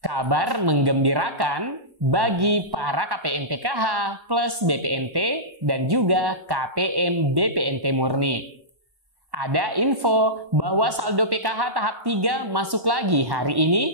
Kabar menggembirakan bagi para KPM PKH plus BPNT dan juga KPM BPNT murni. Ada info bahwa saldo PKH tahap 3 masuk lagi hari ini.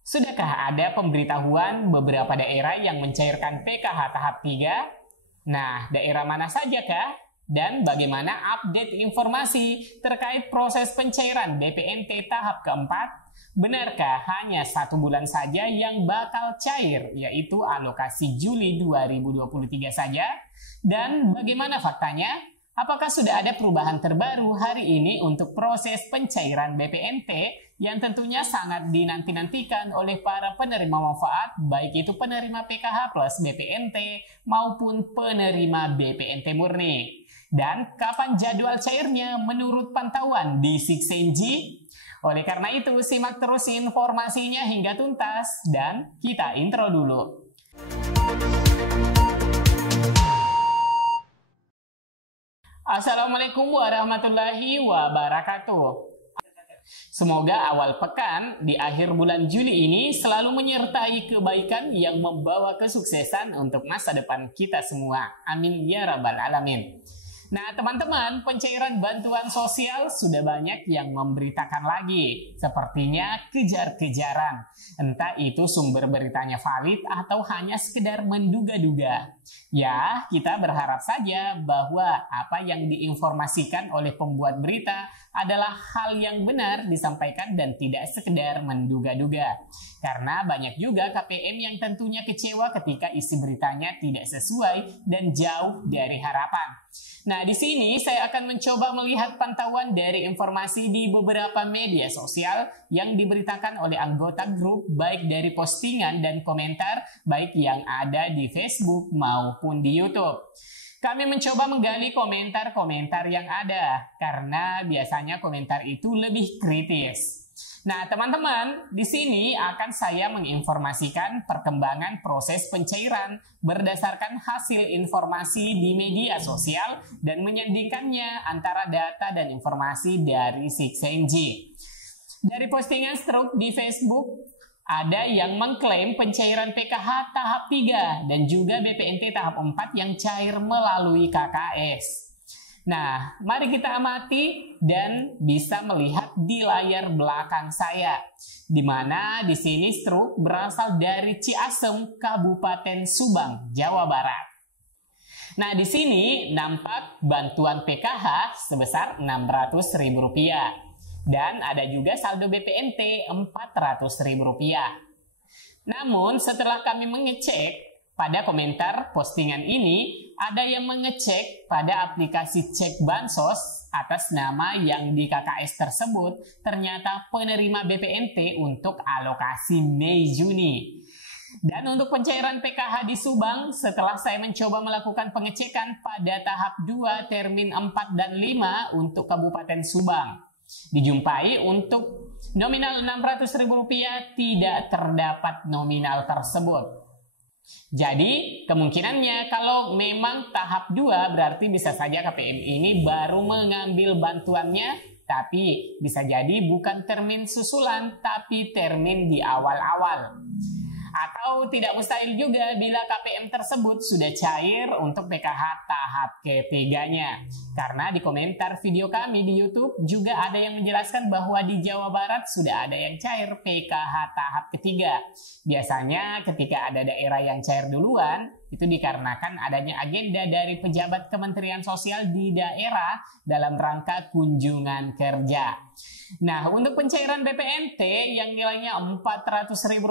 Sudahkah ada pemberitahuan beberapa daerah yang mencairkan PKH tahap 3? Nah, daerah mana saja kah? Dan bagaimana update informasi terkait proses pencairan BPNT tahap keempat? Benarkah hanya 1 bulan saja yang bakal cair, yaitu alokasi Juli 2023 saja? Dan bagaimana faktanya? Apakah sudah ada perubahan terbaru hari ini untuk proses pencairan BPNT yang tentunya sangat dinanti-nantikan oleh para penerima manfaat, baik itu penerima PKH plus BPNT maupun penerima BPNT murni? Dan kapan jadwal cairnya menurut pantauan di Sixenji? Oleh karena itu, simak terus informasinya hingga tuntas dan kita intro dulu. Assalamualaikum warahmatullahi wabarakatuh. Semoga awal pekan di akhir bulan Juli ini selalu menyertai kebaikan yang membawa kesuksesan untuk masa depan kita semua. Amin ya rabbal alamin. Nah teman-teman, pencairan bantuan sosial sudah banyak yang memberitakan lagi. Sepertinya kejar-kejaran. Entah itu sumber beritanya valid atau hanya sekedar menduga-duga. Ya, kita berharap saja bahwa apa yang diinformasikan oleh pembuat berita adalah hal yang benar disampaikan dan tidak sekedar menduga-duga. Karena banyak juga KPM yang tentunya kecewa ketika isi beritanya tidak sesuai dan jauh dari harapan. Nah, di sini saya akan mencoba melihat pantauan dari informasi di beberapa media sosial yang diberitakan oleh anggota grup, baik dari postingan dan komentar, baik yang ada di Facebook maupun di YouTube. Kami mencoba menggali komentar-komentar yang ada, karena biasanya komentar itu lebih kritis. Nah, teman-teman, di sini akan saya menginformasikan perkembangan proses pencairan berdasarkan hasil informasi di media sosial dan menyandingkannya antara data dan informasi dari Sixenji. Dari postingan Struk di Facebook, ada yang mengklaim pencairan PKH tahap 3 dan juga BPNT tahap 4 yang cair melalui KKS. Nah, mari kita amati dan bisa melihat di layar belakang saya, di mana di sini Struk berasal dari Ciasem, Kabupaten Subang, Jawa Barat. Nah, di sini nampak bantuan PKH sebesar Rp600.000 dan ada juga saldo BPNT Rp400.000. Namun, setelah kami mengecek pada komentar postingan ini, ada yang mengecek pada aplikasi cek bansos atas nama yang di KKS tersebut ternyata penerima BPNT untuk alokasi Mei-Juni. Dan untuk pencairan PKH di Subang, setelah saya mencoba melakukan pengecekan pada tahap 2 termin 4 dan 5 untuk Kabupaten Subang, dijumpai untuk nominal Rp600.000 tidak terdapat nominal tersebut. Jadi kemungkinannya kalau memang tahap 2 berarti bisa saja KPM ini baru mengambil bantuannya, tapi bisa jadi bukan termin susulan tapi termin di awal-awal. Atau tidak mustahil juga bila KPM tersebut sudah cair untuk PKH tahap ketiganya. Karena di komentar video kami di YouTube juga ada yang menjelaskan bahwa di Jawa Barat sudah ada yang cair PKH tahap ketiga. Biasanya ketika ada daerah yang cair duluan, itu dikarenakan adanya agenda dari pejabat Kementerian Sosial di daerah dalam rangka kunjungan kerja. Nah, untuk pencairan BPNT yang nilainya Rp400.000,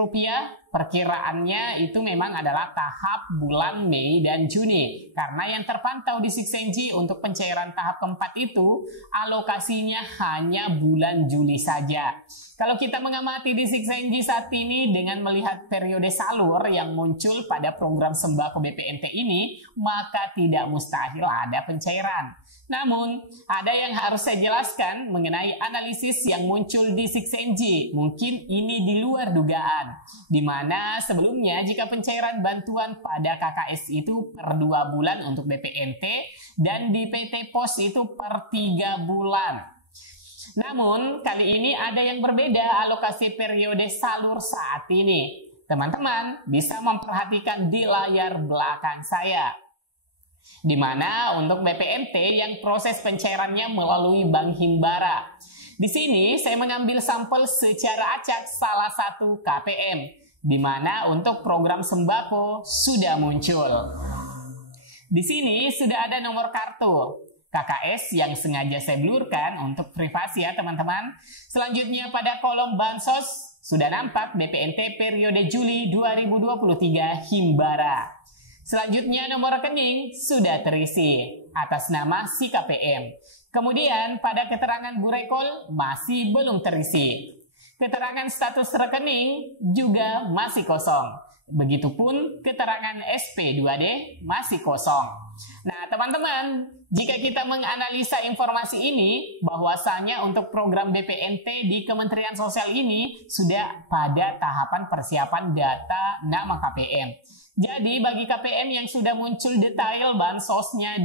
perkiraannya itu memang adalah tahap bulan Mei dan Juni. Karena yang terpantau di Sixenji untuk pencairan tahap keempat itu, alokasinya hanya bulan Juli saja. Kalau kita mengamati di Sixenji saat ini dengan melihat periode salur yang muncul pada program sembako BPNT ini, maka tidak mustahil ada pencairan. Namun, ada yang harus saya jelaskan mengenai analisis yang muncul di Sixenji. Mungkin ini di luar dugaan, di mana sebelumnya jika pencairan bantuan pada KKS itu per 2 bulan untuk BPNT dan di PT Pos itu per 3 bulan. Namun, kali ini ada yang berbeda alokasi periode salur saat ini. Teman-teman bisa memperhatikan di layar belakang saya, di mana untuk BPNT yang proses pencairannya melalui Bank Himbara. Di sini saya mengambil sampel secara acak salah satu KPM, di mana untuk program sembako sudah muncul. Di sini sudah ada nomor kartu KKS yang sengaja saya blurkan untuk privasi ya teman-teman. Selanjutnya pada kolom bansos sudah nampak BPNT periode Juli 2023 Himbara. Selanjutnya nomor rekening sudah terisi atas nama si KPM. Kemudian pada keterangan Bu Rekol masih belum terisi. Keterangan status rekening juga masih kosong. Begitupun keterangan SP2D masih kosong. Nah teman-teman, jika kita menganalisa informasi ini, bahwasanya untuk program BPNT di Kementerian Sosial ini sudah pada tahapan persiapan data nama KPM. Jadi bagi KPM yang sudah muncul detail bansosnya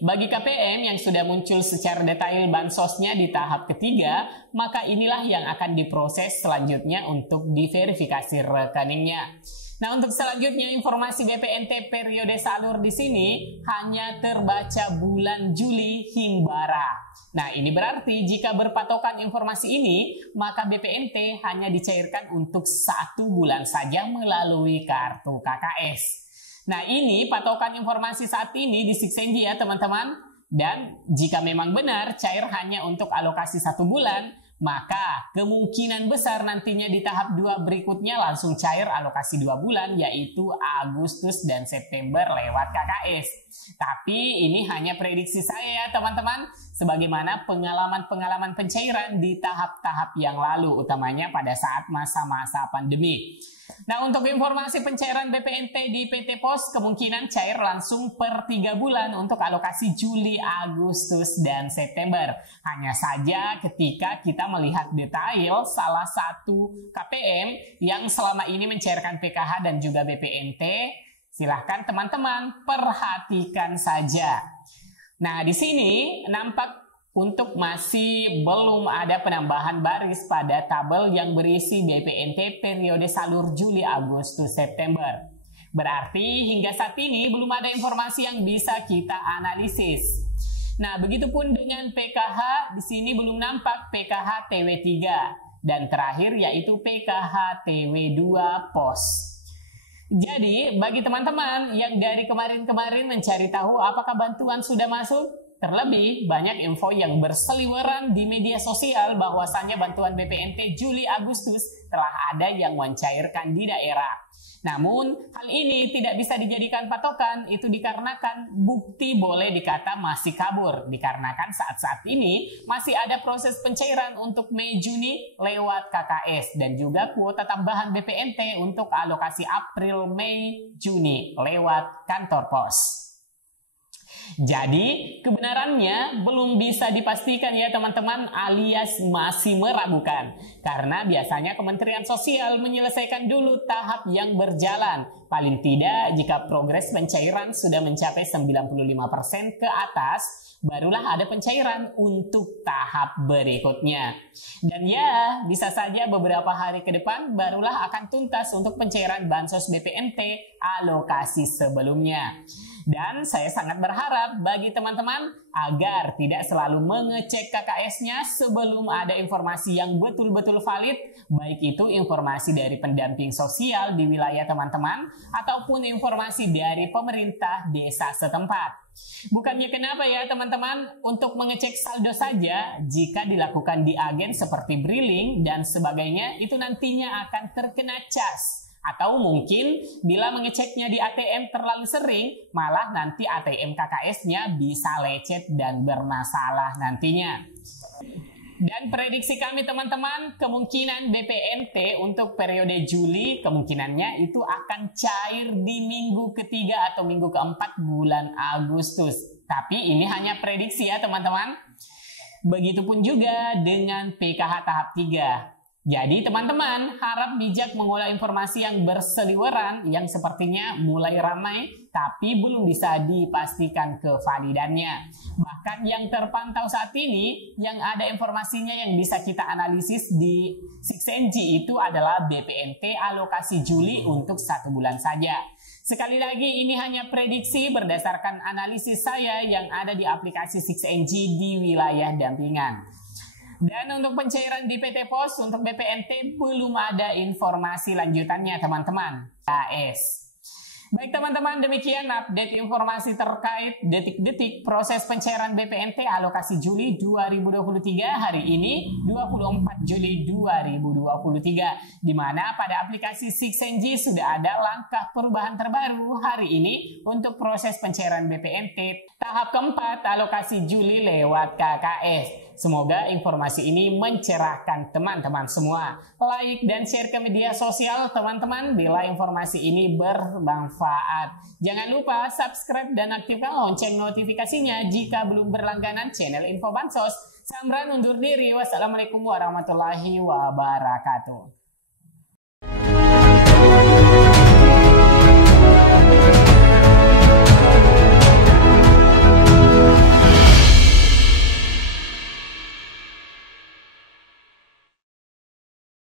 bagi KPM yang sudah muncul secara detail bansosnya di tahap ketiga, maka inilah yang akan diproses selanjutnya untuk diverifikasi rekeningnya. Nah, untuk selanjutnya informasi BPNT periode salur di sini hanya terbaca bulan Juli Himbara. Nah, ini berarti jika berpatokan informasi ini, maka BPNT hanya dicairkan untuk 1 bulan saja melalui kartu KKS. Nah, ini patokan informasi saat ini di Sixenji ya teman-teman. Dan jika memang benar cair hanya untuk alokasi 1 bulan, maka kemungkinan besar nantinya di tahap 2 berikutnya langsung cair alokasi 2 bulan, yaitu Agustus dan September lewat KKS. Tapi ini hanya prediksi saya ya teman-teman, sebagaimana pengalaman-pengalaman pencairan di tahap-tahap yang lalu, utamanya pada saat masa-masa pandemi. Nah, untuk informasi pencairan BPNT di PT Pos kemungkinan cair langsung per 3 bulan untuk alokasi Juli, Agustus, dan September. Hanya saja ketika kita melihat detail salah satu KPM yang selama ini mencairkan PKH dan juga BPNT, silahkan teman-teman perhatikan saja. Nah, di sini nampak untuk masih belum ada penambahan baris pada tabel yang berisi BPNT periode salur Juli, Agustus, September. Berarti hingga saat ini belum ada informasi yang bisa kita analisis. Nah, begitupun dengan PKH, di sini belum nampak PKH TW3 dan terakhir yaitu PKH TW2 POS. Jadi, bagi teman-teman yang dari kemarin-kemarin mencari tahu apakah bantuan sudah masuk, terlebih banyak info yang berseliweran di media sosial bahwasannya bantuan BPNT Juli Agustus telah ada yang mencairkan di daerah. Namun, hal ini tidak bisa dijadikan patokan, itu dikarenakan bukti boleh dikata masih kabur, dikarenakan saat-saat ini masih ada proses pencairan untuk Mei Juni lewat KKS dan juga kuota tambahan BPNT untuk alokasi April Mei Juni lewat kantor pos. Jadi kebenarannya belum bisa dipastikan ya teman-teman, alias masih meragukan. Karena biasanya Kementerian Sosial menyelesaikan dulu tahap yang berjalan. Paling tidak jika progres pencairan sudah mencapai 95% ke atas, barulah ada pencairan untuk tahap berikutnya. Dan ya, bisa saja beberapa hari ke depan barulah akan tuntas untuk pencairan bansos BPNT alokasi sebelumnya. Dan saya sangat berharap bagi teman-teman agar tidak selalu mengecek KKS-nya sebelum ada informasi yang betul-betul valid, baik itu informasi dari pendamping sosial di wilayah teman-teman ataupun informasi dari pemerintah desa setempat. Bukannya kenapa ya teman-teman, untuk mengecek saldo saja jika dilakukan di agen seperti Briling dan sebagainya itu nantinya akan terkena cas. Atau mungkin bila mengeceknya di ATM terlalu sering, malah nanti ATM KKS-nya bisa lecet dan bermasalah nantinya. Dan prediksi kami teman-teman, kemungkinan BPNT untuk periode Juli kemungkinannya itu akan cair di minggu ketiga atau minggu keempat bulan Agustus. Tapi ini hanya prediksi ya teman-teman. Begitupun juga dengan PKH tahap 3. Jadi teman-teman harap bijak mengolah informasi yang berseliweran yang sepertinya mulai ramai tapi belum bisa dipastikan kevalidannya. Bahkan yang terpantau saat ini yang ada informasinya yang bisa kita analisis di 6NG itu adalah BPNT alokasi Juli untuk 1 bulan saja. Sekali lagi ini hanya prediksi berdasarkan analisis saya yang ada di aplikasi 6NG di wilayah dampingan. Dan untuk pencairan di PT Pos untuk BPNT belum ada informasi lanjutannya teman-teman. AS. Baik teman-teman, demikian update informasi terkait detik-detik proses pencairan BPNT alokasi Juli 2023 hari ini 24 Juli 2023, di mana pada aplikasi 6NG sudah ada langkah perubahan terbaru hari ini untuk proses pencairan BPNT tahap keempat alokasi Juli lewat KKS. Semoga informasi ini mencerahkan teman-teman semua. Like dan share ke media sosial teman-teman bila informasi ini bermanfaat. Jangan lupa subscribe dan aktifkan lonceng notifikasinya jika belum berlangganan channel Info Bansos. Samran undur diri. Wassalamualaikum warahmatullahi wabarakatuh.